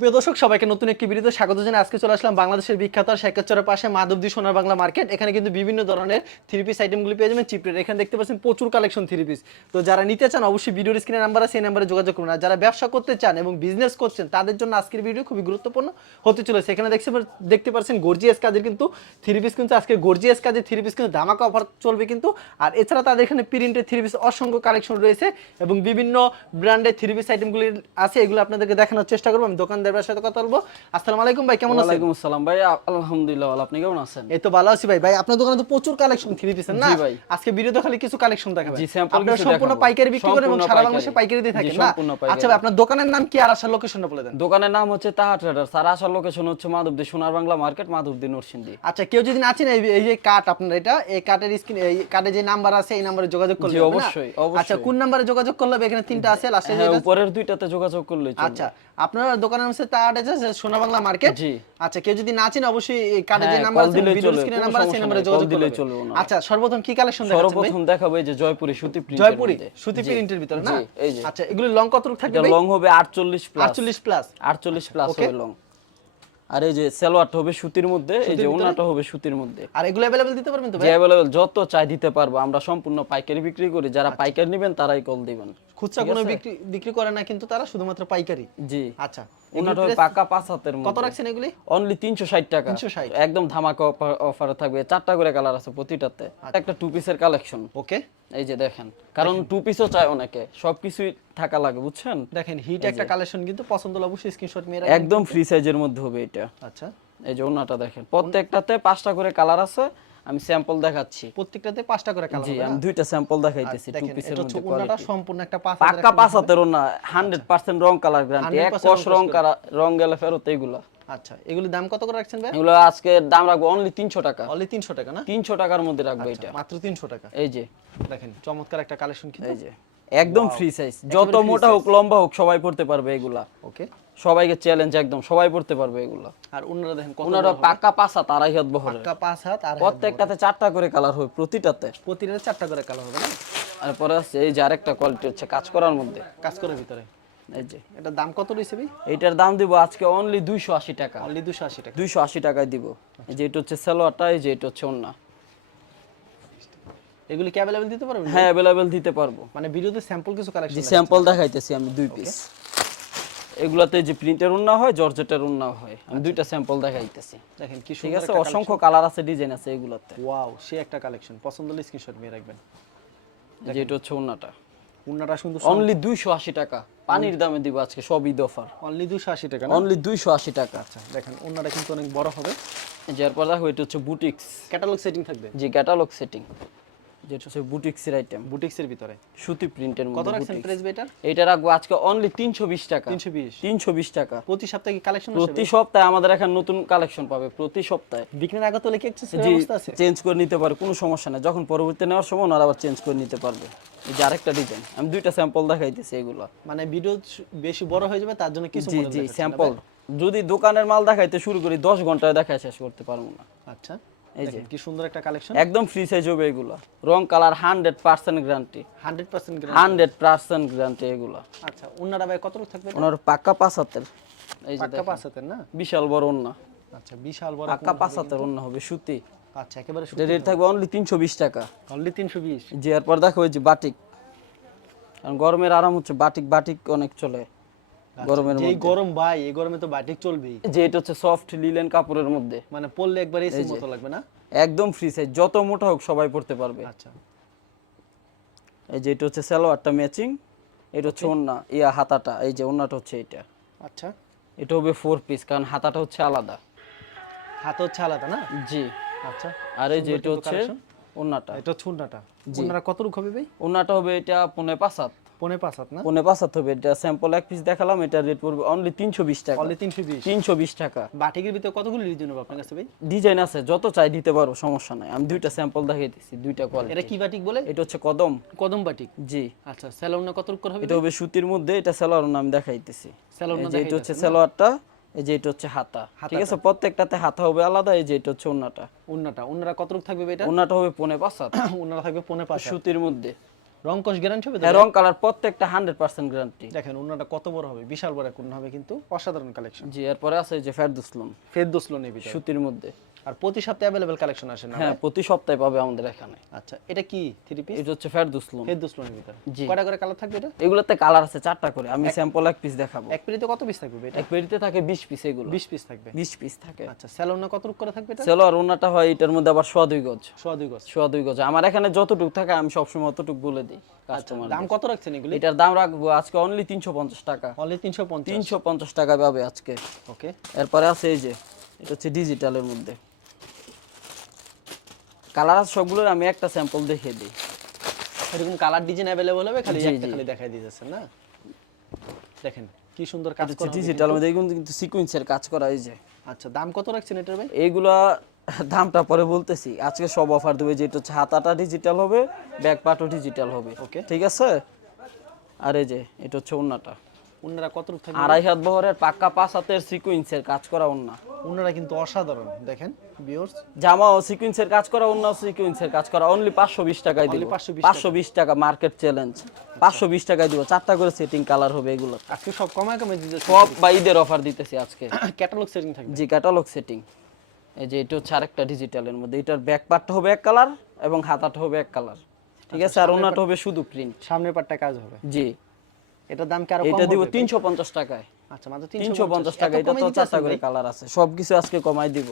প্রিয় দর্শক, সবাইকে নতুন একটি ভিডিওতে স্বাগত জানাই। আজকে চলে আসলাম বাংলাদেশের বিখ্যাত শেখাচরের পাশে মাধবদী সোনার বাংলা মার্কেট। এখানে কিন্তু বিভিন্ন ধরনের থ্রি পিস আইটেমগুলি পেয়ে যাবেন। চিপরেট এখানে দেখতে পাচ্ছেন প্রচুর কালেকশন থ্রি পিস তো যারা নিতে চান, অবশ্যই ভিডিওর স্ক্রিনে নাম্বার আছে এই নাম্বারে যোগাযোগ করুন। আর যারা ব্যবসা করতে চান এবং বিজনেস করছেন, তাদের জন্য আজকের ভিডিও খুবই গুরুত্বপূর্ণ হতে চলেছে। এখানে দেখতে দেখতে পাচ্ছেন গর্জিয়াস কাজের কিন্তু থ্রি পিস কিন্তু আজকে গর্জিয়াস কাজের থ্রি পিস কিন্তু ধামাকা অফার চলবে কিন্তু। আর এছাড়া তাদের এখানে প্রিন্টের থ্রি পিস অসংখ্য কালেকশন রয়েছে এবং বিভিন্ন ব্র্যান্ডের থ্রি পিস আইটেমগুলি আছে, এগুলো আপনাদেরকে দেখানোর চেষ্টা করব। আমি দোকানদারের সাথে কথা বলব। আসসালামু আলাইকুম ভাই কেমন আছেন? ওয়ালাইকুম আসসালাম। ভাই আলহামদুলিল্লাহ ভালো। আপনি কেমন আছেন? এই তো ভালো আছি ভাই। ভাই আপনার দোকানে তো প্রচুর কালেকশন থ্রি পিসের না? ভাই। আজকে ভিডিওতে খালি কিছু কালেকশন দেখাবেন। জি, sample আপনারা কিছু সম্পূর্ণ পাইকারি বিক্রি করেন এবং সারা বাংলাদেশে পাইকারি দিয়ে থাকেন না? আচ্ছা ভাই আপনার দোকানের নাম কি আর আসার লোকেশনটা বলে দেন? দোকানের নাম হচ্ছে তাহা ট্রেডার্স আর আসার লোকেশন হচ্ছে মাধবদী সোনার বাংলা মার্কেট মাধবদী নরসিংদী। আচ্ছা কেউ যদি না চিনে এই- যে কার্ড আপনার এটা এই কার্ডের স্ক্রিন এই কার্ডে যে নাম্বার আছে এই নাম্বারে যোগাযোগ করলে? অবশ্যই। আচ্ছা কোন নাম্বারে যোগাযোগ করলে? এখানে তিনটা আছে লাস্টে হ্যাঁ উপরের দুইটাতে যোগাযোগ করলে আচ্ছা আপনার দোকানের হচ্ছে তার আছে সোনা বাংলা মার্কেট জি। আচ্ছা কেউ যদি না চিনে অবশ্যই এই কার্ডে যে হ্যাঁ, নাম্বার call আছে দিলেই ভিডিও চলবে, স্ক্রিনে কোনো নাম্বার আছে এই সমস্যা নাম্বারে নাই, যোগাযোগ call দিলেই করলে চলবে হবে। ওনার। আচ্ছা সর্বপ্রথম কি কালেকশন দেখাচ্ছেন ভাই সর্বপ্রথম দেখাবো এই যে জয়পুরি সুতি প্রিন্টের জয়পুরি মধ্যে। সুতি জি, প্রিন্টের ভিতরে না জি, এই যে আচ্ছা এগুলো লং কত থাকবে এটা ভাই লং হবে 48 প্লাস 48 প্লাস 48 প্লাস Okay. হবে লং আর এই যে সালোয়ারটা হবে সুতির মধ্যে এই যে সুতির ভিতরে? ওনাটা হবে সুতির মধ্যে আর এগুলো अवेलेबल দিতে পারবেন তো যে ভাই অ্যাভেলেবল যত চাই দিতে পারবো আমরা সম্পূর্ণ পাইকারি বিক্রি করি যারা পাইকারি নেবেন তারাই কল দিবেন খুচরা কোনো বিক্রি বিক্রি করে না কিন্তু তারা শুধুমাত্র পাইকারি জি আচ্ছা ওনাটা হবে এগুলো পাকা পাঁচ হাতের কত রাখছেন এগুলি? অনলি তিনশো ষাট টাকা। 360 একদম ধামাকা অফারে থাকবে। চারটা করে কালার আছে প্রতিটাতে। আচ্ছা। একটা টু পিসের কালেকশন ওকে। এই যে দেখেন। কারণ টু পিসও চায় অনেকে। সবকিছুই থাকা লাগে বুঝছেন? দেখেন হিট একটা কালেকশন কিন্তু পছন্দ হলে অবশ্যই স্ক্রিনশট মেরে একদম ফ্রি সাইজের মধ্যে হবে এটা। আচ্ছা। এই যে ওনাটা দেখেন। প্রত্যেকটাতে পাঁচটা করে কালার আছে। আমি স্যাম্পল দেখাচ্ছি। প্রত্যেকটাতে পাঁচটা করে কালার জি আমি দুইটা স্যাম্পল দেখাইতেছি টু পিসের মধ্যে quality। সম্পূর্ণ একটা পাঁচ পাক্কা পাঁচ হাতের ওনা হান্ড্রেড পার্সেন্ট রং কালার গ্যারান্টি এক 100% কষ রং রং গেলে ফেরত এইগুলা আচ্ছা এগুলি দাম কত করে রাখছেন ভাই? এগুলো আজকে দাম রাখব অনলি তিনশো টাকা। অনলি 300 টাকা না? তিনশো টাকার মধ্যে রাখব আচ্ছা, এটা। মাত্র 300 টাকা। এই যে। দেখেন চমৎকার একটা কালেকশন কিন্তু। এই যে। একদম ফ্রি সাইজ যত মোটা হোক লম্বা হোক সবাই পড়তে পারবে এগুলা। ওকে সবাইকে চ্যালেঞ্জ একদম সবাই পড়তে পারবে এগুলা আর ওনারা দেখেন কত ওনারা পাকা পাঁচা তারাই হাত বহরে পাক্কা পাঁচ হাত আর প্রত্যেকটাতে চারটা করে কালার হবে প্রতিটাতে প্রতিটা চারটা করে কালার হবে না আর পরে আছে এই যে আরেকটা কোয়ালিটি হচ্ছে কাজ করার মধ্যে কাজ করে ভিতরে এই যে এটা দাম কত রয়েছে ভাই এইটার দাম দিব আজকে অনলি দুইশো আশি টাকা অনলি 280 টাকা দুইশো আশি টাকায় দিব এই যে এটা হচ্ছে সালোয়ারটা এই যে এটা হচ্ছে ওন্না এগুলি কি अवेलेबल দিতে পারবেন হ্যাঁ অ্যাভেলেবেল দিতে পারবো মানে ভিডিওতে স্যাম্পল কিছু কালেকশন যে স্যাম্পল দেখাইতেছি আমি দুই পিস এগুলাতে যে প্রিন্টের উন্না হয় জর্জেটের উন্না হয়। আমি দুইটা স্যাম্পল দেখাইতেছি। দেখেন কি ঠিক আছে? অসংখ্য কালার আছে ডিজাইন আছে এগুলাতে। ওয়াও সে একটা কালেকশন পছন্দ হলে স্ক্রিনশট নিয়ে রাখবেন। যে এটা হচ্ছে উন্নাটা। উন্নাটা সুন্দর অনলি দুইশো আশি টাকা। পানির দামে দিব আজকে সব ঈদ অফার। অনলি 280 টাকা না? অনলি দুইশো আশি টাকা। আচ্ছা দেখেন উন্নাটা কিন্তু অনেক বড় হবে। যার পর দেখো এটা হচ্ছে বুটিক্স। ক্যাটালগ সেটিং থাকবে? যে ক্যাটালগ সেটিং যেটা হচ্ছে বুটিক্সের আইটেম বুটিক্সের ভিতরে? সুতি প্রিন্টের কত রাখছেন প্রাইস বেটার এটা রাখব আজকে অনলি তিনশো বিশ টাকা। 320 তিনশো বিশ টাকা। প্রতি সপ্তাহে কি কালেকশন প্রতি সপ্তাহে আমাদের এখানে নতুন কালেকশন পাবে প্রতি সপ্তাহে। বিক্রির আগে তো লেখে এক্সেস জি আছে। চেঞ্জ করে নিতে পারে কোনো সমস্যা নেই। যখন নেওয়ার সময় ওনারা আবার চেঞ্জ করে নিতে পারবে। এই যে আরেকটা ডিজাইন আমি দুইটা স্যাম্পল দেখাইতেছি এগুলো। মানে ভিডিও বেশি বড় হয়ে যাবে তার জন্য কিছু জি জি স্যাম্পল যদি দোকানের মাল দেখাইতে শুরু করি দশ ঘন্টায় দেখায় শেষ করতে পারব না। আচ্ছা। এই দেখেন কি সুন্দর একটা কালেকশন একদম ফ্রি সাইজ হবে এগুলো। রং কালার হান্ড্রেড পার্সেন্ট গ্যারান্টি 100% গ্রাম হান্ড্রেড পার্সেন্ট গ্যারান্টি এগুলো। আচ্ছা উন্নাটা ভাই কত থাকবে ওনার পাক্কা পাঁচ হাতের এই যে পাক্কা না? বিশাল বড় ওন্না। আচ্ছা বিশাল বড় পাক্কা ওন্না হবে সুতি। আচ্ছা একেবারে রেট থাকবে অনলি তিনশো বিশ টাকা। অনলি 320 যে এরপর দেখো ওই যে বাটিক। কারণ গরমের আরাম হচ্ছে বাটিক বাটিক অনেক চলে। গরমের যেই মধ্যে। গরম ভাই এই গরমে তো বাটিক চলবেই। যে এটা হচ্ছে সফট লিলেন কাপড়ের মধ্যে। মানে পরলে একবার এসির মতো লাগবে না? একদম ফ্রি সাইজ যত মোটা হোক সবাই পড়তে পারবে। আচ্ছা। এই যে এটা হচ্ছে সালোয়ারটা ম্যাচিং এটা হচ্ছে ওন্না ইয়া হাতাটা এই যে ওন্নাটা হচ্ছে এটা। আচ্ছা। এটা হবে ফোর পিস কারণ হাতাটা হচ্ছে আলাদা। হাত হচ্ছে আলাদা না? জি। আচ্ছা আর এই যে এটা হচ্ছে। ওন্নাটা। এটা ছুন্নাটা উন্নাটা কত রুক হবে ভাই? ওন্নাটা হবে এটা পনে পাঁচ হাত। পনে পাঁচ হাত না? পনে পাঁচ হাত হবে। এটা স্যাম্পল এক পিস দেখালাম এটা রেট পড়বে অনলি তিনশো বিশ টাকা। অনলি 320 তিনশো বিশ টাকা। বাটিকের ভিতরে কতগুলো রিজন হবে আপনার কাছে ভাই? ডিজাইন আছে যত চাই দিতে পারো সমস্যা নাই। আমি দুইটা স্যাম্পল দেখাইতেছি দুইটা কোয়ালিটি এটা কি বাটিক বলে? এটা হচ্ছে কদম। কদম বাটিক? জি। আচ্ছা স্যালোনা কত করে হবে এটা হবে সুতির মধ্যে এটা সালোয়ার নাম দেখাইতেছি। স্যালোনা যে এটা হচ্ছে সালোয়ারটা এই যে এটা হচ্ছে হাতা। ঠিক আছে প্রত্যেকটাতে হাতা হবে আলাদা এই যে এটা হচ্ছে ওন্নাটা। উন্নাটা উন্নারা কত থাকবে এটা? ওন্নাটা হবে পনে পাঁচ হাত। উন্নারা থাকবে পনে পাঁচ সুতির মধ্যে। রং কস গ্যারান্টি হবে হ্যাঁ রং কালার প্রত্যেকটা হান্ড্রেড পার্সেন্ট গ্যারান্টি দেখেন ওনাটা কত বড় হবে? বিশাল বড় কোন হবে কিন্তু অসাধারণ কালেকশন জি এরপরে আছে যে যে ফেরদুসলম ফেরদৌস লোনের ভিতরে। সুতির মধ্যে। আর প্রতি সপ্তাহে অ্যাভেলেবেল কালেকশন আসে না হ্যাঁ প্রতি সপ্তাহে পাবে আমাদের এখানে। আচ্ছা এটা কি থ্রি পিস এটা হচ্ছে ফেরদুসলম ফেরদৌস লোনের ভিতরে। জি। কয়টা করে কালার থাকবে এটা? এগুলোতে কালার আছে চারটা করে আমি স্যাম্পল এক পিস দেখাবো। এক পেটিতে কত পিস থাকবে এটা? এক পেটিতে থাকে বিশ পিস এগুলো। 20 পিস থাকবে। বিশ পিস থাকে। আচ্ছা স্যালোনা কত করে থাকবে এটা? সেলো আর ওনাটা হয় এটার মধ্যে আবার সোয়া দুই গজ। সোয়া দুই গজ। সোয়া দুই গজ। আমার এখানে যতটুক থাকে আমি সবসময় অতটুকু বলে দিই আচ্ছা কাস্টমার দাম কত রাখছেন এগুলি? এটার দাম রাখব আজকে অনলি তিনশো পঞ্চাশ টাকা। অনলি তিনশো পঞ্চাশ। তিনশো পঞ্চাশ টাকা পাবে আজকে। ওকে এরপরে আছে এই যে এটা হচ্ছে ডিজিটালের মধ্যে। কালার আছে সবগুলোর আমি একটা স্যাম্পল দেখিয়ে দিই। এরকম কালার ডিজাইন অ্যাভেলেবল হবে খালি একটা। খালি দেখাই দিতেছেন না? দেখেন কি সুন্দর কাজ করা ডিজিটাল মধ্যে এগুলো কিন্তু সিকুয়েন্সের কাজ করা এই যে। আচ্ছা দাম কত রাখছেন এটার ভাই? এইগুলা দামটা পরে বলতেছি। আজকে সব অফার দেবে যেটা হচ্ছে হাতাটা ডিজিটাল হবে ব্যাক পার্টও ডিজিটাল হবে। ওকে ঠিক আছে? আর এই যে এটা হচ্ছে ওন্নাটা। ওনারা কত থাকবে? আড়াই হাত বহরের পাক্কা পাঁচ হাতের সিকুয়েন্সের কাজ করা ওন্না ওনারা কিন্তু অসাধারণ দেখেন ভিউয়ার্স জামাও সিকুয়েন্সের কাজ করা অন্য সিকুয়েন্সের কাজ করা অনলি পাঁচশো বিশ টাকায় দিব। 520 টাকা। মার্কেট চ্যালেঞ্জ পাঁচশো বিশ টাকায় দিব চারটা করে সেটিং কালার হবে এগুলো। আজকে সব কমায় কমে দিতে সব বা অফার দিতেছি আজকে। ক্যাটালগ সেটিং থাকবে। জি ক্যাটালগ সেটিং এই যে এটা হচ্ছে আরেকটা ডিজিটালের মধ্যে। এটার ব্যাক পার্টটা হবে এক কালার এবং হাতাটা হবে এক কালার ঠিক আছে? আর ওনাটা হবে শুধু প্রিন্ট সামনের পাটটা কাজ হবে। জি। এটার দাম কি আরও কম এটা দিব হবে? তিনশো পঞ্চাশ টাকায়। আচ্ছা মাত্র তিনশো পঞ্চাশ টাকা এটা তো চারটা করে কালার আছে। সবকিছু আজকে কমাই দিব।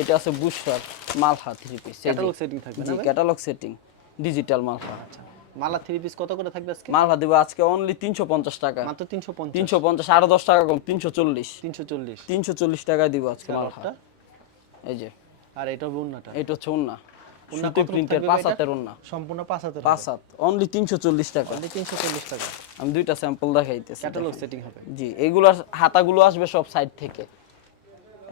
এটা আছে বুশার মালহা থ্রি পিস ক্যাটালগ সেটিং। থাকবে জি ক্যাটালগ সেটিং ডিজিটাল মালহা। আচ্ছা মালা থ্রি পিস কত করে থাকবে আজকে? মালহা দিব আজকে অনলি তিনশো পঞ্চাশ টাকা। মাত্র তিনশো পঞ্চাশ। তিনশো পঞ্চাশ আরও দশ টাকা কম তিনশো চল্লিশ। তিনশো চল্লিশ। তিনশো চল্লিশ টাকায় দিব আজকে মালহা। এই যে। আর এটা উন্নাটা? এটা হচ্ছে ওন্না সুতি প্রিন্টের পাঁচ হাতের ওন্না সম্পূর্ণ পাঁচ হাতের পাঁচ হাত অনলি তিনশো চল্লিশ টাকা। তিনশো চল্লিশ টাকা। আমি দুইটা স্যাম্পল দেখাইতেছি ক্যাটালগ সেটিং হবে। জি এগুলার হাতাগুলো আসবে সব সাইড থেকে।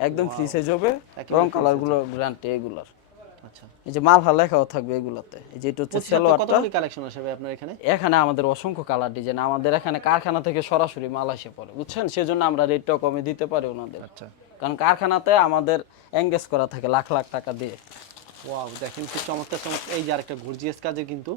একদম ফ্রি সাইজ হবে রং কালারগুলো গ্যারান্টি এগুলার। আচ্ছা। এই যে মালহা লেখাও থাকবে এগুলাতে। এই যে এটা হচ্ছে প্রতি কত কালেকশন আসে আপনার এখানে? এখানে আমাদের অসংখ্য কালার ডিজাইন আমাদের এখানে কারখানা থেকে সরাসরি মাল এসে পড়ে বুঝছেন? সেজন্য আমরা রেটটাও কমে দিতে পারি ওনাদের। আচ্ছা। কারণ কারখানাতে আমাদের এঙ্গেজ করা থাকে লাখ লাখ টাকা দিয়ে। ওয়াও দেখেন কি চমৎকার চমৎকার। এই যে আরেকটা গর্জিয়াস কিন্তু।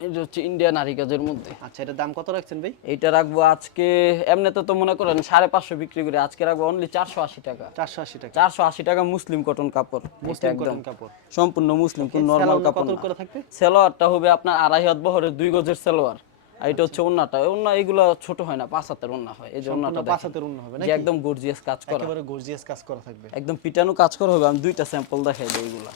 এটা হচ্ছে ইন্ডিয়ান আরিকাজের মধ্যে। আচ্ছা এটার দাম কত রাখছেন ভাই? এইটা রাখব আজকে এমনিতে তো মনে করেন সাড়ে পাঁচশো বিক্রি করে আজকে রাখব অনলি চারশো আশি টাকা। চারশো আশি টাকা। চারশো আশি টাকা মুসলিম কটন কাপড়। মুসলিম কটন কাপড়। সম্পূর্ণ মুসলিম কোন নর্মাল কাপড় করে থাকবে? সেলোয়ারটা হবে আপনার আড়াই হাত বহরের দুই গজের সেলোয়ার। আর এটা হচ্ছে ওন্নাটা। ওন্না এগুলো ছোট হয় না পাঁচ হাতের ওন্না হয়। এই যে ওন্নাটা পাঁচ। হাতের উন্ন হবে একদম গর্জিয়াস কাজ করা। একেবারে গর্জিয়াস কাজ করা থাকবে। একদম পিটানো কাজ করা হবে। আমি দুইটা স্যাম্পল দেখাই দিই এগুলা।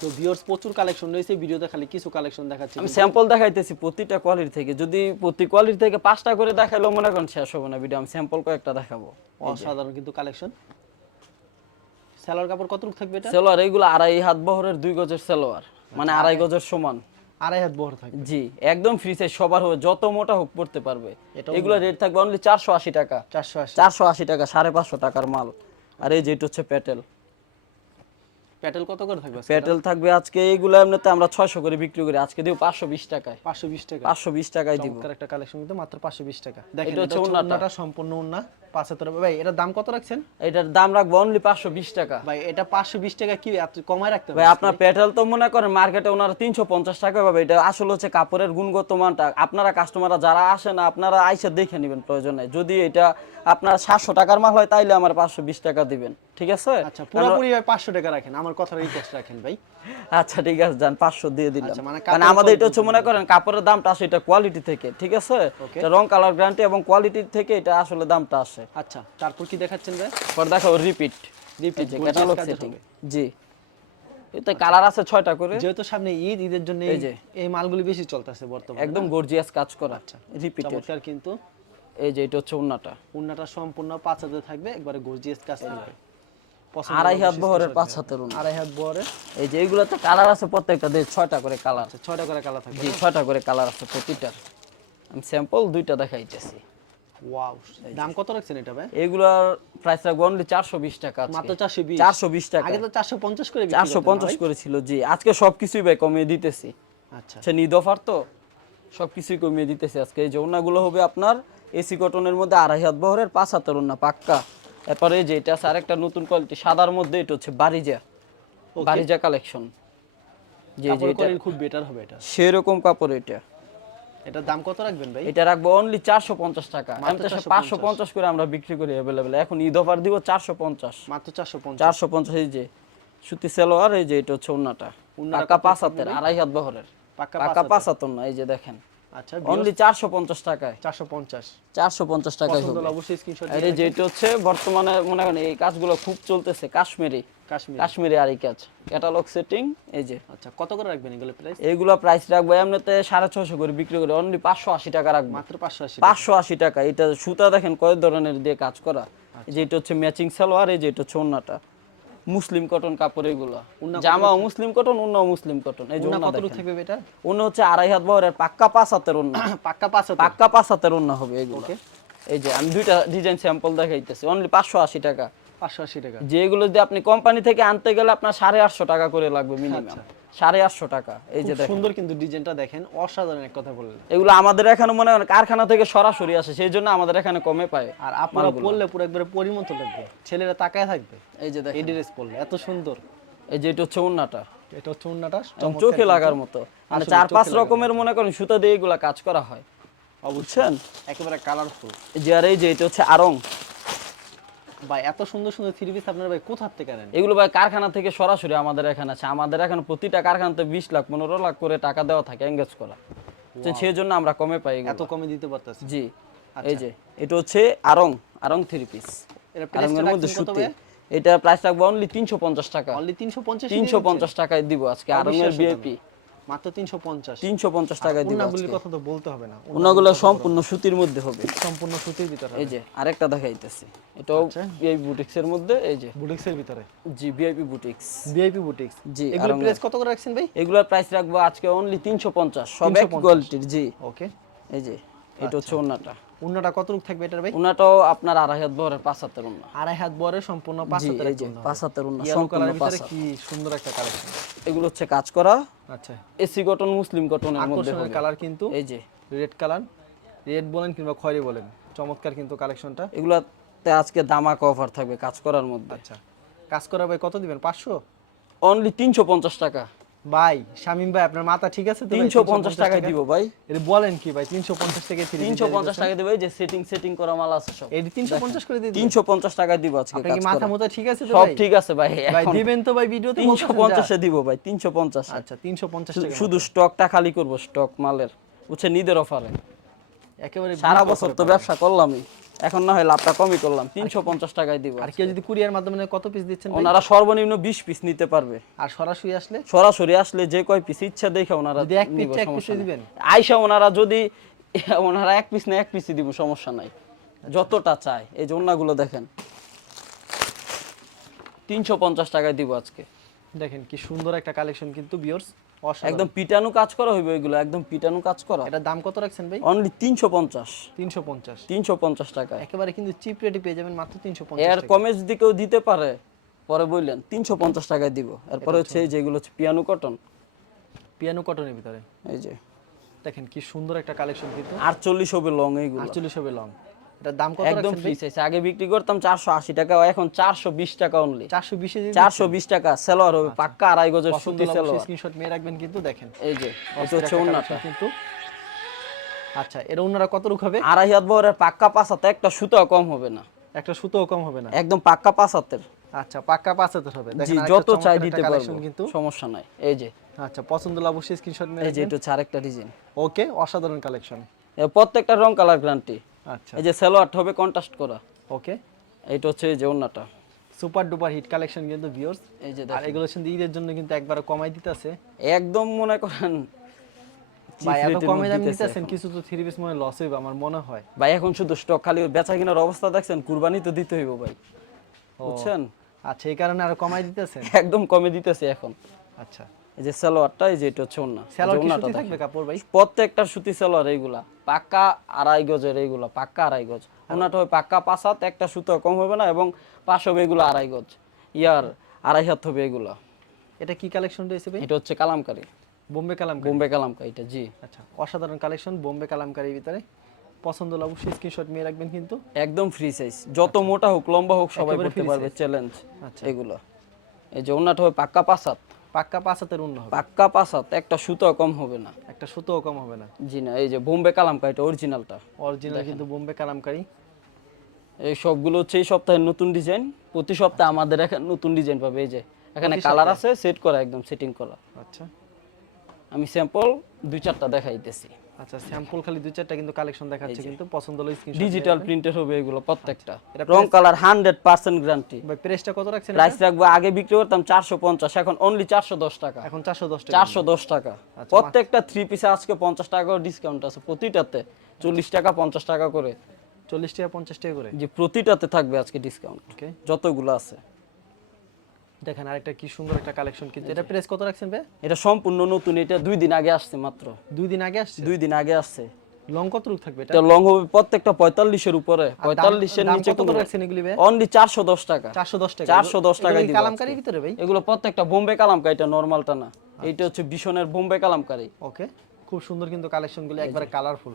তো ভিউয়ার্স প্রচুর কালেকশন রয়েছে ভিডিওতে খালি কিছু কালেকশন দেখাচ্ছি। আমি স্যাম্পল দেখাইতেছি প্রতিটা কোয়ালিটি থেকে। যদি প্রতি কোয়ালিটি থেকে পাঁচটা করে দেখাইলেও মনে করেন শেষ হবে না ভিডিও আমি স্যাম্পল কয়েকটা দেখাবো। অসাধারণ কিন্তু কালেকশন কাপড় কতটুকু থাকবে এটা? সেলোয়ার এইগুলো আড়াই হাত বহরের দুই গজের সেলোয়ার মানে আড়াই গজের সমান। আড়াই হাত বহর থাকবে। জি একদম ফ্রি সাইজ সবার হবে যত মোটা হোক পড়তে পারবে। এগুলো রেট থাকবে অনলি চারশো আশি টাকা। চারশো আশি। টাকা সাড়ে পাঁচশো টাকার মাল। আর এই যেটা হচ্ছে প্যাটেল প্যাটেল কত করে থাকবে প্যাটেল থাকবে আজকে এইগুলো এমনিতে আমরা 600 করে বিক্রি করি। আজকে দিব 520 টাকায়। 520 টাকা। 520 টাকায় দিব। একটা কালেকশন কিন্তু মাত্র 520 টাকা। দেখেন এটা হচ্ছে ওন্নাটা সম্পূর্ণ ওন্না। 75 ভাই এটার দাম কত রাখছেন? এটার দাম রাখব অনলি 520 টাকা। ভাই এটা 520 টাকা কি? কমায় রাখতে ভাই আপনার পেট্রোল তো মনে করেন মার্কেটে ওনারা 350 টাকা পাবে এটা আসলে হচ্ছে কাপড়ের গুণগত মানটা। আপনারা কাস্টমাররা যারা আসেন আপনারা দেখে নেবেন যদি এটা আপনার 700 টাকার মাল হয় তাইলে আমার 520 টাকা দিবেন। ঠিক আছে? আচ্ছা পুরোপুরি 500 টাকা রাখেন। আমার কথা রিকোয়েস্ট রাখেন ভাই। আচ্ছা ঠিক আছে যান 500 দিয়ে দিলাম। আচ্ছা, মানে, মানে আমাদের এটা হচ্ছে মনে করেন কাপড়ের দামটা আসে এটা কোয়ালিটি থেকে ঠিক আছে? রং কালার গ্রান্টি এবং কোয়ালিটি থেকে এটা আসলে দামটা আসে। আচ্ছা তারপর কি দেখাচ্ছেন ভাই? পর রিপিট gorgeous ক্যাটালগ সেটিং জি। এতে কালার আছে ছয়টা করে। যেহেতু সামনে ঈদ ঈদের জন্য এই যে। এই মালগুলি বেশি চলতেছে বর্তমানে একদম গর্জিয়াস কাজ করা। আচ্ছা। রিপিটেড চমৎকার কিন্তু। এই যে এটা হচ্ছে ওন্নাটা উন্নাটা সম্পূর্ণ পাঁচ হাতে থাকবে একবারে গর্জিয়াস কাজ থাকবে। আড়াই হাত বহরের পাঁচ হাতের আড়াই হাত বহরে। এই যে এইগুলোতে কালার আছে প্রত্যেকটা দিয়ে ছয়টা করে কালার আচ্ছা ছয়টা করে কালার থাকবে জি ছয়টা করে কালার আছে প্রতিটার। আমি স্যাম্পল দুইটা দেখাইতেছি। ওয়াও দাম কত রাখছেন এটা ভাই? এইগুলার প্রাইস রাখব অনলি চারশো বিশ টাকা মাত্র চারশো বিশ? চারশো বিশ টাকা। আগে তো চারশো পঞ্চাশ করে বিক্রি চারশো করতেন না পঞ্চাশ ভাই? করেছিল জি। আজকে সবকিছুই ভাই কমিয়ে দিতেছি। আচ্ছা। আচ্ছা নিদ অফার তো? সবকিছুই কমিয়ে দিতেছি আজকে। এই যে হবে আপনার এসি কটনের মধ্যে আড়াই হাত বহরের পাঁচ হাতের পাক্কা। এরপরে যে এটা আছে আরেকটা নতুন কোয়ালিটি সাদার মধ্যে এটা হচ্ছে বারিজা। বারিজা কালেকশন কাপড় এটা- খুব বেটার হবে এটা। সেরকম কাপড় এটা। এটার দাম কত রাখবেন ভাই? এটা রাখব অনলি চারশো পঞ্চাশ টাকা। মাত্র আমি তো 450 পাঁচশো পঞ্চাশ করে আমরা বিক্রি করি অ্যাভেলেবেল এখন ঈদ অফার দিব চারশো পঞ্চাশ। মাত্র চারশো পঞ্চাশ। চারশো পঞ্চাশ এই যে সুতি সেলোয়ার এই যে এটা হচ্ছে ওন্নাটা। পাকা পাঁচাতের আড়াই হাত বহরের। পাকা পাঁচাতন না এই যে দেখেন। আচ্ছা অনলি চারশো পঞ্চাশ টাকায়। চারশো পঞ্চাশ। চারশো পঞ্চাশ টাকায় পছন্দ হবে। অবশ্যই স্ক্রিনশট আর এই যে হচ্ছে বর্তমানে মনে করেন এই কাজগুলো খুব চলতেছে কাশ্মীরি। কাশ্মীর। কাশ্মীরি আরি কাজ। ক্যাটালগ সেটিং এই যে। আচ্ছা কত করে রাখবেন এগুলো প্রাইস প্রাইস রাখব এমনিতে সাড়ে ছশো করে বিক্রি করে অনলি পাঁচশো আশি টাকা রাখব। মাত্র টাকা। এটা সুতা দেখেন কয় ধরনের দিয়ে কাজ করা। এই যে এটা হচ্ছে ম্যাচিং সালোয়ার এই যে এটা হচ্ছে ওন্নাটা। মুসলিম কটন কাপড় এগুলো। জামা মুসলিম কটন অন্য মুসলিম কটন এই জন্য কত থাকবে এটা? অন্য হচ্ছে আড়াই হাত বহরের পাক্কা পাঁচ হাতের অন্য পাক্কা পাঁচ পাক্কা পাঁচ হাতের অন্য হবে এগুলো. এই যে আমি দুইটা ডিজাইন স্যাম্পল দেখাইতেছি অনলি পাঁচশো আশি টাকা। টাকা। যেগুলো যদি আপনি কোম্পানি থেকে আনতে গেলে আপনার সাড়ে আটশো টাকা করে লাগবে মিনিমাম সাড়ে আটশো টাকা। এই যে সুন্দর কিন্তু ডিজাইনটা দেখেন অসাধারণ এক কথা বললেন। এগুলো আমাদের এখানে মনে হয় কারখানা থেকে সরাসরি আসে সেই জন্য আমাদের এখানে কমে পায় আর আপনারা পড়লে পুরো একবারে পরিমতো লাগবে ছেলেরা তাকায় থাকবে। এই যে দেখেন। এই ড্রেস পরলে এত সুন্দর। এই যে এটা হচ্ছে ওন্নাটা এটা হচ্ছে উন্নাটা চোখে লাগার মতো। মানে চার পাঁচ রকমের মনে করেন সুতা দিয়ে এগুলা কাজ করা হয়। বুঝছেন? একেবারে কালারফুল যে আর এই যে এটা হচ্ছে আরং ভাই এত সুন্দর সুন্দর থ্রি পিস আপনারা ভাই কোথা থেকে আনেন? এগুলো ভাই কারখানা থেকে সরাসরি আমাদের এখানে আছে। আমাদের এখানে প্রতিটা কারখানাতে বিশ লাখ পনেরো লাখ করে টাকা দেওয়া থাকে এঙ্গেজ করা। সেই জন্য আমরা কমে পাই এত কমে দিতে পারতেছি। জি এই যে এটা হচ্ছে আরং আরং থ্রি পিস এটা আরঙের মধ্যে সুতি। এটা প্রাইস রাখব অনলি তিনশো পঞ্চাশ টাকা। অনলি 350 তিনশো পঞ্চাশ টাকায় দিব আজকে আরঙের বিএপি মাত্র 350 তিনশো পঞ্চাশ টাকায় দিব উন্নাগুলির কথা তো বলতে হবে না। ওনাগুলো সম্পূর্ণ সুতির মধ্যে হবে। সম্পূর্ণ সুতির ভিতরে এই যে আরেকটা দেখাইতেছি। এটাও আচ্ছা। বুটিক্স এর মধ্যে এই যে। বুটিক্সের ভিতরে? জি ভিআইপি বুটিক্স। VIP boutiques. জি, এগুলো আরামদায়ক। প্রাইস কত করে রাখছেন ভাই? এগুলোর প্রাইস রাখব আজকে অনলি তিনশো পঞ্চাশ। সব এক কোয়ালিটির জি। ওকে এই যে এটা হচ্ছে ওনাটা উন্নাটা। কত রূপ থাকবে এটার ভাই? ওনাটাও আপনার আড়াই হাত বহরের পাঁচ হাতের ওনা আড়াই হাত বরে সম্পূর্ণ পাঁচ হাতের পাঁচ হাতের ওনা সম্পূর্ণ কি সুন্দর একটা কালেকশন এগুলো হচ্ছে কাজ করা। আচ্ছা। এসি কটন মুসলিম কটনের মধ্যে কালার কিন্তু এই যে। রেড কালার রেড বলেন কিংবা খয়েরি বলেন চমৎকার কিন্তু কালেকশনটা এগুলাতে আজকে দামাক অফার থাকবে কাজ করার মধ্যে। আচ্ছা। কাজ করার ভাই কত দিবেন? পাঁচশো? অনলি তিনশো পঞ্চাশ টাকা। ভাই শামিম ভাই আপনার মাথা ঠিক আছে তো ভাই? তিনশো পঞ্চাশ টাকা? দিব ভাই। এটা বলেন কি ভাই তিনশো পঞ্চাশ টাকা তিনশো পঞ্চাশ টাকা দিব যে সেটিং সেটিং করা মাল আছে সব। এটি তিনশো পঞ্চাশ করে দিয়ে দিবেন? তিনশো পঞ্চাশ টাকা দিব আজকে কাজ মাথা। মতো ঠিক আছে তো সব ঠিক আছে ভাই ভাই দিবেন তো ভাই ভিডিওতে তিনশো পঞ্চাশে দিব ভাই তিনশো পঞ্চাশ। আচ্ছা তিনশো পঞ্চাশ টাকা শুধু স্টকটা খালি করব স্টক মালের। হচ্ছে নিদের অফারে একেবারে সারা বছর তো ব্যবসা করলামই। এখন না হয় লাভটা কমই করলাম তিনশো পঞ্চাশ টাকায় দিব আর কেউ যদি কুরিয়ার মাধ্যমে কত পিস দিচ্ছেন ওনারা সর্বনিম্ন বিশ পিস নিতে পারবে। আর সরাসরি আসলে? সরাসরি আসলে যে কয় পিস ইচ্ছা দেখে ওনারা দিবেন? আইসা ওনারা যদি ওনারা এক পিস না এক পিসই দিব সমস্যা নাই। যতটা চায়। এই যে ওনাগুলো দেখেন। তিনশো পঞ্চাশ টাকায় দিব আজকে। দেখেন কি সুন্দর একটা কালেকশন কিন্তু বিয়র্স একদম পিটানো কাজ করা হইবে এগুলো একদম পিটানো কাজ করা। এটা দাম কত রাখছেন ভাই? অনলি তিনশো পঞ্চাশ। তিনশো পঞ্চাশ। তিনশো পঞ্চাশ টাকায়। একেবারে কিন্তু চিপ রেটে পেয়ে যাবেন মাত্র তিনশো পঞ্চাশ এর কমে যদি কেউ দিতে পারে পরে বললেন তিনশো পঞ্চাশ টাকায় দিব। এরপরে হচ্ছে এই যেগুলো হচ্ছে পিয়ানো কটন পিয়ানো কটনের ভিতরে। এই যে। দেখেন কি সুন্দর একটা কালেকশন কিন্তু। আটচল্লিশ হবে লং এইগুলো। আটচল্লিশ হবে লং এটার দাম কত একদম আগে বিক্রি করতাম চারশো আশি টাকা এখন চারশো বিশ টাকা অনলি চারশো বিশে চারশো বিশ টাকা সেলোয়ার হবে পাক্কা আড়াই গজের সুতি স্ক্রিনশট মেয়ে রাখবেন কিন্তু দেখেন। এই যে এটা হচ্ছে ওন্নাটা কিন্তু। আচ্ছা এর কত রুক হবে? আড়াই হাত বহরের পাক্কা পাঁচ হাতে একটা সুতো কম হবে না। একটা সুতোও কম হবে না? একদম পাক্কা পাঁচ হাতের আচ্ছা পাক্কা পাঁচ হাজার হবে। দেখেন যত চাই দিতে পারব কিন্তু। সমস্যা নাই। এই যে। আচ্ছা পছন্দ হলে অবশ্যই স্ক্রিনশট মেরে এই যে এটা হচ্ছে আরেকটা ডিজাইন ওকে অসাধারণ কালেকশন প্রত্যেকটা রং কালার গ্যারান্টি আচ্ছা। এই যে সেলোয়ারটা হবে কন্ট্রাস্ট করা। ওকে। এইটা হচ্ছে এই যে ওন্নাটা। সুপার ডুপার হিট কালেকশন কিন্তু ভিউয়ার্স এই যে আর এগুলো কিন্তু ঈদের জন্য কিন্তু একবার কমাই দিতেছে। একদম মনে করেন ভাই এত কমে দামে দিতেছেন কিছু তো থ্রি পিস মনে লস হইবে আমার মনে হয়। ভাই এখন শুধু স্টক খালি বেচা কেনার অবস্থা দেখছেন কুরবানি তো দিতে হইব ভাই। বুঝছেন? আচ্ছা এই কারণে আরও কমাই দিতেছেন? একদম কমে দিতেছে এখন। আচ্ছা। এই যে সালোয়ারটা এই যে এটা হচ্ছে ওন্না ওন্নাটা থাকবে কাপড় ভাই? প্রত্যেকটা সুতি সালোয়ার এইগুলা। পাক্কা আড়াই গজের এইগুলা পাক্কা আড়াই গজ। ওনাটা হয় পাক্কা পাঁচ হাত একটা সুতো কম হবে না এবং পাঁচ হবে এগুলো আড়াই গজ। ইয়ার আড়াই হাত হবে এগুলা। এটা কি কালেকশন রয়েছে ভাই? এটা হচ্ছে কালামকারি। বোম্বে কালাম বোম্বে কালামকারি এটা জি। আচ্ছা অসাধারণ কালেকশন বোম্বে কালামকারির ভিতরে। পছন্দ হলে অবশ্যই স্ক্রিনশট নিয়ে রাখবেন কিন্তু। একদম ফ্রি সাইজ যত মোটা হোক লম্বা হোক সবাই করতে পারবে চ্যালেঞ্জ আচ্ছা। এগুলো। এই যে ওনাটা হবে পাক্কা পাঁচ হাত। পাক্কা পাঁচ হাতের উন্ন হবে। পাক্কা পাঁচ একটা সুতো কম হবে না। একটা সুতোও কম হবে না। জি না এই যে বোম্বে কালামকা এটা অরিজিনালটা অরিজিনাল কিন্তু বোম্বে কালামকারি। এই সবগুলো হচ্ছে এই সপ্তাহের নতুন ডিজাইন। প্রতি সপ্তাহে আমাদের এখানে নতুন ডিজাইন পাবে এই যে এখানে কালার আছে সেট করা একদম সেটিং করা। আচ্ছা। আমি স্যাম্পল দুই চারটা দেখাইতেছি। আচ্ছা স্যাম্পল খালি দুই চারটা কিন্তু কালেকশন দেখাচ্ছে কিন্তু পছন্দ হলে স্ক্রিনশট ডিজিটাল প্রিন্টের হবে এগুলো প্রত্যেকটা। রং কালার হান্ড্রেড পার্সেন্ট গ্যারান্টি ভাই প্রেসটা কত রাখছেন প্রাইস রাখব আগে বিক্রি করতাম চারশো পঞ্চাশ এখন অনলি চারশো দশ টাকা। এখন 410 টাকা। চারশো দশ টাকা। আচ্ছা, প্রত্যেকটা থ্রি পিসে আজকে পঞ্চাশ টাকা ডিসকাউন্ট আছে প্রতিটাতে। চল্লিশ টাকা পঞ্চাশ টাকা করে। 40 টাকা 50 টাকা করে। যে প্রতিটাতে থাকবে আজকে ডিসকাউন্ট ওকে যতগুলো আছে। দেখেন আরেকটা কি সুন্দর একটা কালেকশন কিন্তু এটা প্রেস কত রাখছেন ভাই? এটা সম্পূর্ণ নতুন এটা দুই দিন আগে আসছে মাত্র। দুই দিন আগে আসছে? দুই দিন আগে আসছে। লং কত রূপ থাকবে এটা? এটা লং হবে প্রত্যেকটা পঁয়তাল্লিশের উপরে। আর দাম- পঁয়তাল্লিশের নিচে কত রাখছেন এগুলি ভাই? অনলি চারশো দশ টাকা। 410 টাকা। 410 টাকায় এগুলো কি দিব কালামকারীর ভিতরে ভাই? এগুলো প্রত্যেকটা বোম্বে কালামকারি এটা নর্মালটা না। এইটা হচ্ছে ভীষণের বোম্বে কালামকারি। ওকে খুব সুন্দর কিন্তু কালেকশনগুলো একবারে কালারফুল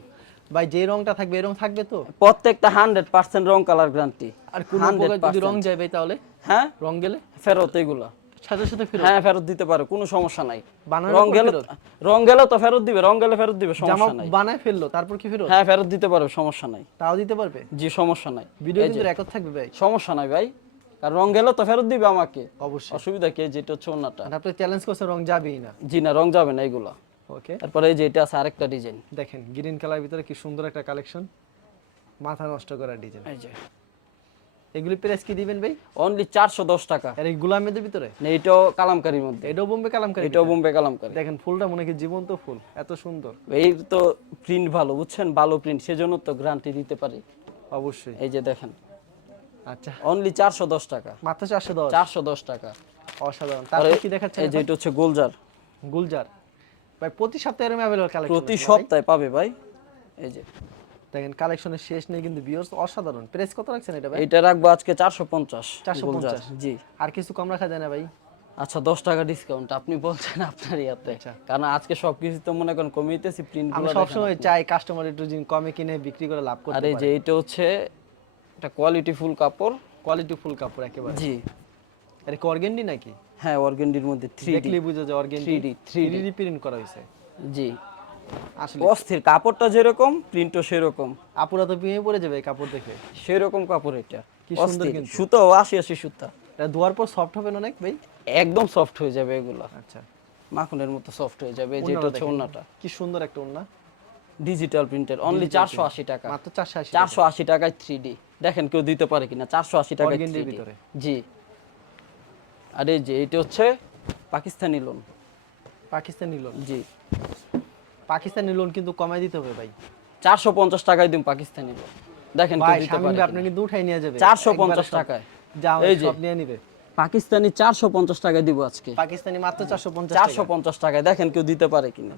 ভাই যে রংটা থাকবে রং থাকবে তো? প্রত্যেকটা হান্ড্রেড পার্সেন্ট রং কালার গ্যারান্টি আর কোন প্রকার যদি রং যায় ভাই তাহলে? হ্যাঁ? রং গেলে? ফেরত এগুলা। সাথে সাথে ফেরত? হ্যাঁ ফেরত দিতে পারে কোনো সমস্যা নাই। রং পর গেলে রং গেলে তো ফেরত দিবে রং গেলে ফেরত দিবে সমস্যা নাই। বানায় ফেলল তারপর কি ফেরত? হ্যাঁ ফেরত দিতে পারবে সমস্যা নাই। তাও দিতে পারবে? জি সমস্যা নাই। ভিডিও কিন্তু রেকর্ড থাকবে ভাই। সমস্যা নাই ভাই। আর রং গেলে তো ফেরত দিবে আমাকে। অবশ্যই। অসুবিধা কি? যেটা হচ্ছে ওনাটা আপনি চ্যালেঞ্জ করছেন রং যাবেই না। জি না রং যাবে না এগুলা। ওকে তারপরে এই যে এটা আছে আরেকটা ডিজাইন দেখেন গ্রিন কালার ভিতরে কি সুন্দর একটা কালেকশন মাথা নষ্ট করা ডিজাইন এই যে। এগুলি প্রাইস কি দিবেন ভাই? অনলি চারশো দশ টাকা। আর এই গুলামেদের ভিতরে? না, এটাও কালামকারির মধ্যে। এটাও বোম্বে কালামকারি এটাও বোম্বে কালামকারি দেখেন ফুলটা মনে কি জীবন্ত ফুল এত সুন্দর। এই তো প্রিন্ট ভালো বুঝছেন? ভালো প্রিন্ট সেজন্য তো গ্যারান্টি দিতে পারি। অবশ্যই। এই যে দেখেন। আচ্ছা। অনলি চারশো দশ টাকা। মাত্র চারশো দশ? চারশো দশ টাকা। অসাধারণ। আর কি দেখাচ্ছেন এই যে এটা হচ্ছে গোলজার। গুলজার। ভাই প্রতি সপ্তাহে এরকম অ্যাভেলেবল কালেকশন প্রতি সপ্তাহে পাবে ভাই। এই যে। দেখেন কালেকশনের শেষ নেই কিন্তু ভিউয়ার্স অসাধারণ। প্রাইস কত রাখছেন এটা ভাই? এইটা রাখব আজকে চারশো পঞ্চাশ 450 জি। আর কিছু কম রাখা যায় না ভাই? আচ্ছা দশ টাকা ডিসকাউন্ট আপনি বলছেন আপনার ইয়াতে। আচ্ছা। কারণ আজকে সবকিছু তো মনে করেন কমিয়েতেছি প্রিন্ট আমি সবসময় চাই কাস্টমার একটু জিন কমে কিনে বিক্রি করে লাভ আর করতে এই যে এটা হচ্ছে একটা কোয়ালিটি ফুল কাপড়। কোয়ালিটি ফুল কাপড় একেবারে। জি। এটা কি অর্গেন্ডি নাকি? হ্যাঁ অর্গেন্ডির মধ্যে থ্রি দেখলেই বুঝা যায় organdie 3D 3D 3D print করা হয়েছে। জি। আসলে অস্থির কাপড়টা যেরকম প্রিন্টও সেরকম। আপুরা তো পিয়ে পড়ে যাবে কাপড় দেখে। সেরকম কাপড় এটা। কি সুন্দর কিন্তু। সুতো আশি আশি সুতা। এটা ধোয়ার পর সফট হবে না অনেক ভাই? একদম সফট হয়ে যাবে এগুলা। আচ্ছা। মাখনের মতো সফট হয়ে যাবে যেটা হচ্ছে ওন্নাটা। কি সুন্দর একটা ওড়না ডিজিটাল প্রিন্টের অনলি চারশো আশি টাকা। মাত্র চারশো আশি চারশো আশি টাকায় থ্রি ডি দেখেন কেউ দিতে পারে কিনা চারশো আশি টাকায় 3D জি। আর এই যে এটা হচ্ছে পাকিস্তানি লোন পাকিস্তানি লোন জি। পাকিস্তানি লোন কিন্তু কমাই দিতে হবে ভাই। চারশো পঞ্চাশ টাকায় দিন পাকিস্তানি লোন দেখেন। আপনি কিন্তু উঠাই নিয়ে যাবে। 450 টাকায়। যাও এই যে। নিয়ে নিবে। পাকিস্তানি চারশো পঞ্চাশ টাকায় দিব আজকে। পাকিস্তানি মাত্র চারশো পঞ্চাশ চারশো পঞ্চাশ টাকায়। দেখেন কেউ দিতে পারে কিনা।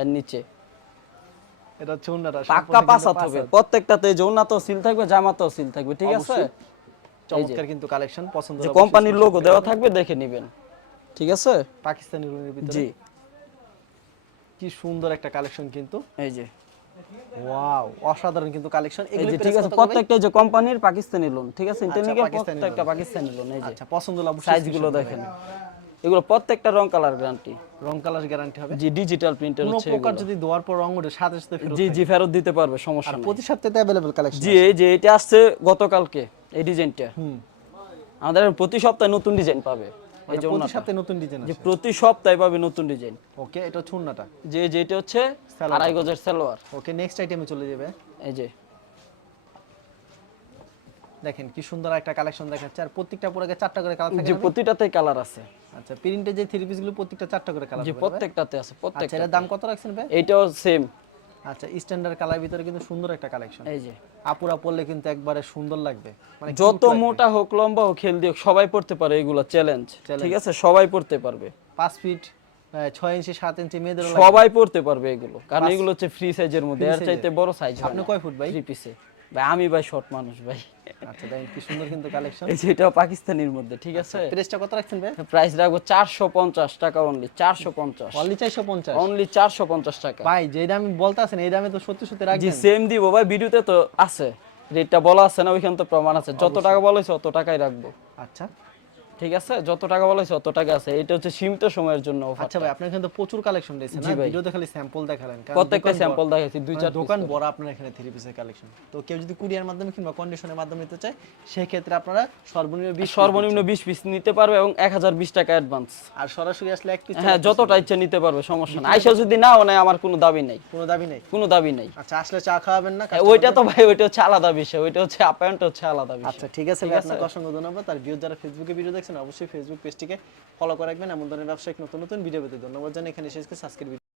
এর নিচে। এটা হচ্ছে পাক্কা হাত হবে। প্রত্যেকটাতে যৌনাতেও সিল থাকবে জামাতেও সিল থাকবে ঠিক আছে। চমৎকার কিন্তু কালেকশন পছন্দ যে কোম্পানির লোগো দেওয়া থাকবে দেখে নেবেন। ঠিক আছে? পাকিস্তানি ভিতরে। জি। কি সুন্দর একটা কালেকশন কিন্তু। এই যে। ওয়াও অসাধারণ কিন্তু কালেকশন এই যে ঠিক আছে প্রত্যেকটা যে কোম্পানির পাকিস্তানি লোন ঠিক আছে? ইন্টারনেটে প্রত্যেকটা পাকিস্তানি লোন এই যে। আচ্ছা পছন্দ হলে অবশ্যই সাইজগুলো দেখেন। এগুলো প্রত্যেকটা রং কালার গ্যারান্টি রং কালার গ্যারান্টি হবে। জি ডিজিটাল প্রিন্টার হচ্ছে প্রকার যদি ধোয়ার পর রং ওঠে সাথে সাথে ফেরত জি জি ফেরত দিতে পারবে সমস্যা নেই। প্রতি সপ্তাহে অ্যাভেলেবল কালেকশন জি এই যে এটা আসছে গতকালকে। এই ডিজাইনটা। আমাদের প্রতি সপ্তাহে নতুন ডিজাইন পাবে এই মানে যে প্রতি সপ্তাহে নতুন ডিজাইন যে আছে? প্রতি সপ্তাহে পাবে নতুন ডিজাইন। ওকে এটা ওড়নাটা। যে যেটা হচ্ছে আড়াই গজের সালোয়ার। ওকে নেক্সট আইটেমে চলে যাবে। এই যে। দেখেন কি সুন্দর একটা কালেকশন দেখাচ্ছে। আর প্রত্যেকটা পুরো চারটা করে কালার থাকে প্রতিটাতে কালার আছে। আচ্ছা প্রিন্টে যে থ্রি পিসগুলো প্রত্যেকটা চারটা করে কালার যে প্রত্যেকটাতে আছে আচ্ছা প্রত্যেকটা এটার দাম কত রাখছেন ভাই? এইটাও সেম আচ্ছা স্ট্যান্ডার্ড কালার ভিতরে কিন্তু সুন্দর একটা কালেকশন এই যে। আপুরা পরলে কিন্তু একবারে সুন্দর লাগবে। মানে যত মোটা হোক লম্বা হোক হেলদি হোক সবাই পড়তে পারে এগুলো চ্যালেঞ্জ ঠিক আছে? সবাই পড়তে পারবে। 5 ফিট 6 ইঞ্চি 7 ইঞ্চি মেয়েদের সবাই পড়তে পারবে এগুলো। কারণ এগুলো হচ্ছে ফ্রি সাইজের মধ্যে। আর চাইতে বড় সাইজ আপনি কয় ফুট ভাই? 3 পিসে ভাই আমি ভাই শর্ট মানুষ ভাই। আচ্ছা দেখেন কি সুন্দর কিন্তু কালেকশন এই যে এটাও পাকিস্তানির মধ্যে ঠিক আছে? প্রাইসটা কত রাখছেন ভাই? প্রাইস রাখব চারশো পঞ্চাশ টাকা অনলি চারশো পঞ্চাশ। অনলি চারশো পঞ্চাশ? অনলি চারশো পঞ্চাশ টাকা। ভাই যে দামে বলতে আছেন এই দামে তো সত্যি সত্যি জি রাখবেন। সেম দিব ভাই ভিডিওতে তো আছে। রেটটা বলা আছে না ওইখান তো প্রমাণ আছে। যত টাকা বলেছে অত টাকাই রাখব। আচ্ছা। ঠিক আছে? যত টাকা বলেছে তত টাকা আছে। এটা হচ্ছে সীমিত সময়ের জন্য offer আচ্ছা ভাই আপনার কিন্তু প্রচুর কালেকশন রয়েছে না। ভিডিওতে খালি স্যাম্পল দেখালেন। প্রত্যেকটা স্যাম্পল দেখাইছি দুই মানে চার দোকান বড় আপনার এখানে থ্রি পিসের কালেকশন তো কেউ যদি কুরিয়ার মাধ্যমে কিংবা কন্ডিশনের মাধ্যমে নিতে চায় সেই ক্ষেত্রে আপনারা সর্বনিম্ন বিশ সর্বনিম্ন বিশ পিস নিতে পারবে এবং এক হাজার বিশ টাকা অ্যাডভান্স আর সরাসরি আসলে এক পিস হ্যাঁ যতটা ইচ্ছা নিতে পারবে সমস্যা নাই। আইসা যদি নাও নেয় আমার কোনো দাবি নাই। কোনো দাবি নেই? কোনো দাবি নাই। আচ্ছা আসলে চা খাওয়াবেন না হ্যাঁ, ওইটা তো ভাই ওইটা হচ্ছে আলাদা বিষয় ওইটা হচ্ছে আপ্যায়নটা হচ্ছে আলাদা বিষয়। আচ্ছা ঠিক আছে ভাই, আপনাকে অসংখ্য ধন্যবাদ। আর ভিউ যারা ফেসবুকে ভিডিও দেখছেন অবশ্যই ফেসবুক পেজটিকে ফলো করে রাখবেন। এমন ধরনের ব্যবসায়িক নতুন নতুন ভিডিও পেতে ধন্যবাদ জানাই। এখানে শেষ করে আজকের ভিডিও